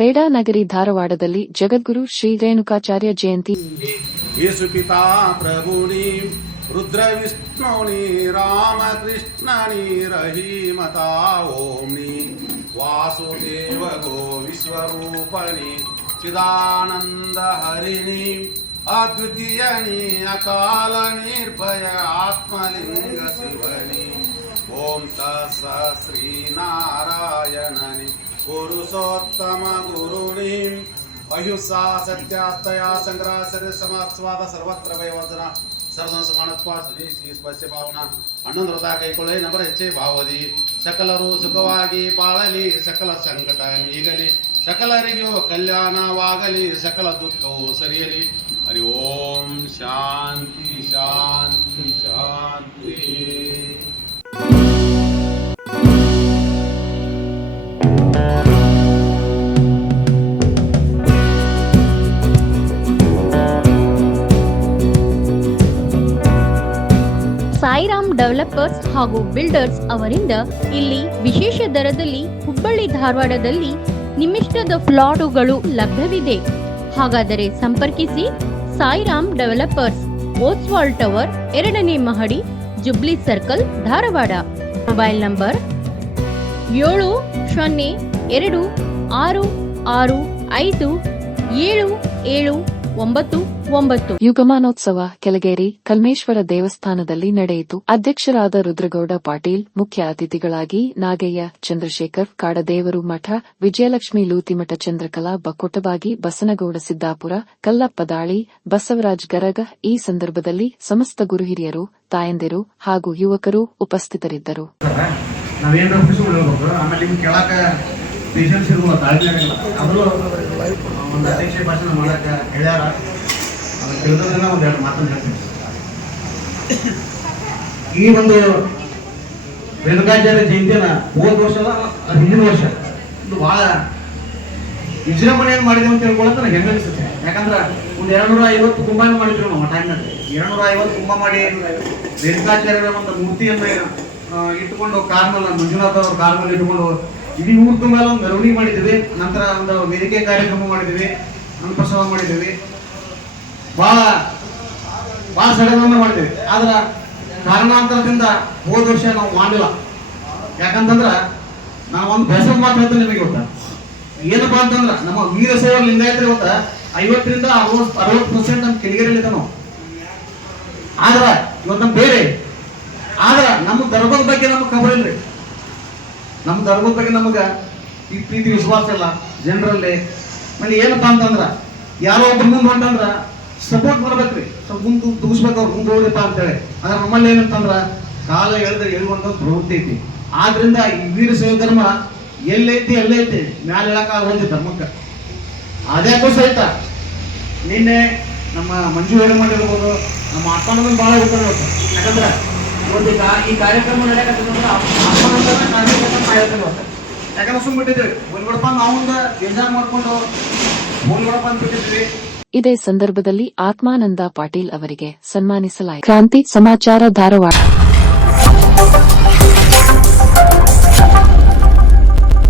ಪೇಡಾ ನಗರಿ ಧಾರವಾಡದಲ್ಲಿ ಜಗದ್ಗುರು ಶ್ರೀ ರೇಣುಕಾಚಾರ್ಯ ಜಯಂತಿ. ಯೇಸು ಪಿತಾ ಪ್ರಭುನಿ ರುದ್ರ ವಿಷ್ಣುನಿ ರಾಮಕೃಷ್ಣನಿ ರಹೀಮತಾ ಓಂನಿ ವಾಸುದೇವ ಗೋ ವಿಶ್ವರೂಪಣಿ ಚಿದಾನಂದ ಹರಿಣಿ ಅದ್ವಿತೀಯನಿ ಅಕಾಲ ನಿರ್ಭಯ ಆತ್ಮಲಿಂಗ ಶಿವನಿ ಓಂ ತತ್ಸ ಶ್ರೀನಾರಾಯಣನಿ ಪುರುಷೋತ್ತಮ ಗುರುಣಿ ಅಹಿಂಸಾ ಸತ್ಯಾಸ್ತಯ ಸಂಗ್ರಹ ಸಮಾಸ್ವಾದ ಸರ್ವತ್ರ ವೈವರ್ಧನ ಸರ್ವ ಸಮಾನತ್ವ ಶ್ರೀ ಸ್ಪರ್ಶ ಭಾವನ ಹನ್ನೊಂದು ವ್ರತ ಕೈಕೊಳ್ಳಿ ನಮರ ಹೆಚ್ಚೆ ಭಾವದಿ ಸಕಲರು ಸುಖವಾಗಿ ಬಾಳಲಿ ಸಕಲ ಸಂಕಟ ನೀಗಲಿ ಸಕಲರಿಗೂ ಕಲ್ಯಾಣವಾಗಲಿ ಸಕಲ ದುಃಖವು ಸರಿಯಲಿ. ಹರಿ ಓಂ ಶಾಂತಿ ಶಾಂತಿ ಶಾಂತಿ. ಸಾಯಿರಾಮ್ ಡೆವಲಪರ್ಸ್ ಹಾಗೂ ಬಿಲ್ಡರ್ಸ್ ಅವರಿಂದ ಇಲ್ಲಿ ವಿಶೇಷ ದರದಲ್ಲಿ ಹುಬ್ಬಳ್ಳಿ ಧಾರವಾಡದಲ್ಲಿ ನಿಮ್ಮಿಷ್ಟದ ಫ್ಲಾಟುಗಳು ಲಭ್ಯವಿದೆ. ಹಾಗಾದರೆ ಸಂಪರ್ಕಿಸಿ ಸಾಯಿರಾಮ್ ಡೆವಲಪರ್ಸ್, ಓಸ್ವಾಲ್ ಟವರ್, 2ನೇ ಮಹಡಿ, jubilee circle, Dharwad. Mobile number 7026657799. Yugamanotsava Kelageri Kalmeshwar ದೇವಸ್ಥಾನದಲ್ಲಿ ನಡೆಯಿತು. ಅಧ್ಯಕ್ಷರಾದ ರುದ್ರಗೌಡ ಪಾಟೀಲ್, ಮುಖ್ಯ ಅತಿಥಿಗಳಾಗಿ ನಾಗಯ್ಯ, ಚಂದ್ರಶೇಖರ್ ಕಾಡದೇವರು ಮಠ, ವಿಜಯಲಕ್ಷ್ಮಿ ಲೂತಿಮಠ, ಚಂದ್ರಕಲಾ ಬಕೊಟಬಾಗಿ, ಬಸನಗೌಡ ಸಿದ್ದಾಪುರ, ಕಲ್ಲಪ್ಪ ದಾಳಿ, ಬಸವರಾಜ್ ಗರಗ. ಈ ಸಂದರ್ಭದಲ್ಲಿ ಸಮಸ್ತ ಗುರು ಹಿರಿಯರು, ತಾಯಂದಿರು ಹಾಗೂ ಯುವಕರು ಉಪಸ್ಥಿತರಿದ್ದರು. ಈ ಒಂದು ರೇಣುಕಾಚಾರ್ಯ ಜಯಂತಿಯನ್ನ ಹೋದ ವರ್ಷದ ಹಿಂದಿನ ವರ್ಷ ಒಂದು ಬಹಳ ವಿಜೃಂಭಣೆಯನ್ನು ಮಾಡಿದೆವು ಅಂತ ಹೇಳ್ಕೊಳ್ಳೋದು ನನಗೆ ಹೆಮ್ಮೆ ಅನಿಸುತ್ತೆ. ಯಾಕಂದ್ರೆ ಒಂದು 250 ಕುಂಭ ಮಾಡಿದ್ರು ನಾವು ಟೈಮ್ನಲ್ಲಿ. 250 ಕುಂಭ ಮಾಡಿ ರೇಣುಕಾಚಾರ್ಯರ ಒಂದು ಮೂರ್ತಿಯನ್ನ ಇಟ್ಟುಕೊಂಡು ಕಾರ್ಮಲ್ ಮಂಜುನಾಥ್ ಅವ್ರ ಕಾರ್ಮಲ್ ಇಟ್ಟುಕೊಂಡು ಇಡೀ ಊರು ತುಂಬ ಒಂದು ಮೆರವಣಿಗೆ ಮಾಡಿದ್ದೀವಿ. ನಂತರ ಒಂದು ವೇದಿಕೆ ಕಾರ್ಯಕ್ರಮ ಮಾಡಿದ್ದೀವಿ, ಅನ್ನಪ್ರಸಾದ ಮಾಡಿದ್ದೀವಿ, ಬಹಳ ಸಡಗರವನ್ನು ಮಾಡಿದ್ದೀವಿ. ಆದ್ರೆ ಕಾರಣಾಂತರದಿಂದ ಹೋದ ವರ್ಷ ನಾವು ಮಾಡಿಲ್ಲ. ಯಾಕಂತಂದ್ರ ನಾವು ಒಂದು ಬೇಸರ ಮಾತು ಹೇಳ್ತೇನೆ ನಿಮಗೆ ಗೊತ್ತಾ, ಏನಪ್ಪಾ ಅಂತಂದ್ರ ನಮ್ಮ ವೀರಶೈವ ಲಿಂಗಾಯತರು ಇವತ್ತ 50ರಿಂದ 60% ನಮ್ಮ ಕೆಳಗೇರಿಲಿದ್ದ ನಾವು. ಆದ್ರ ಇವತ್ತು ನಮ್ಮ ಬೇರೆ. ಆದ್ರ ನಮ್ಮ ಧರ್ಮದ ಬಗ್ಗೆ ನಮ್ಗೆ ಖಬರ್ ಇಲ್ರಿ. ನಮ್ಮ ಧರ್ಮದ ಬಗ್ಗೆ ನಮಗ ಈ ಪ್ರೀತಿ ವಿಶ್ವಾಸ ಇಲ್ಲ ಜನರಲ್ಲಿ. ಆಮೇಲೆ ಏನಪ್ಪಾ ಅಂತಂದ್ರ ಯಾರೋ ಒಬ್ಬರು ಮುಂದೆ ಹೊಂಟಂದ್ರ ಸಪೋರ್ಟ್ ಮಾಡ್ಬೇಕ್ರಿ, ಸ್ವಲ್ಪ ಮುಂದೆ ತುಗಿಸ್ಬೇಕು, ಅವ್ರು ಮುಂದೆ ಹೋಗ್ರಿಪ್ಪ ಅಂತೇಳಿ. ಆದ್ರೆ ನಮ್ಮಲ್ಲಿ ಏನಂತಂದ್ರ ಕಾಲ ಎಳುವಂತ ಪ್ರವೃತ್ತಿ ಐತಿ. ಆದ್ರಿಂದ ಈ ವೀರಶೈವ ಧರ್ಮ ಎಲ್ಲೈತಿ ಎಲ್ಲೈತಿ ಮ್ಯಾಲ ಹೇಳಕ ಒಂದು ಧರ್ಮಕ್ಕ ಅದ್ಯಾಕೋ ಸಹಿತ ನಿನ್ನೆ ನಮ್ಮ ಮಂಜು ಹಿರೇಮಠ ಇರ್ಬೋದು, ನಮ್ಮ ಅಪ್ಪನ ಬಹಳ ಉತ್ತರ. ಯಾಕಂದ್ರ ಒಂದು ಈ ಕಾರ್ಯಕ್ರಮ ನಡೆಯಕತ್ತಂದ್ರ ಯಾಕಂದ್ರೆ ಸುಮ್ಬಿಟ್ಟಿದ್ವಿ ಹೋಲ್ಬಿಡಪ್ಪ, ನಾವೊಂದು ಬೇಜಾರು ಮಾಡ್ಕೊಂಡು ಹೋಲ್ಬಿಡಪ್ಪ ಅಂತ ಬಿಟ್ಟಿದ್ವಿ. ಇದೇ ಸಂದರ್ಭದಲ್ಲಿ ಆತ್ಮಾನಂದ ಪಾಟೀಲ್ ಅವರಿಗೆ ಸನ್ಮಾನಿಸಲಾಯಿತು. ಕ್ರಾಂತಿ ಸಮಾಚಾರ ಧಾರವಾಡ.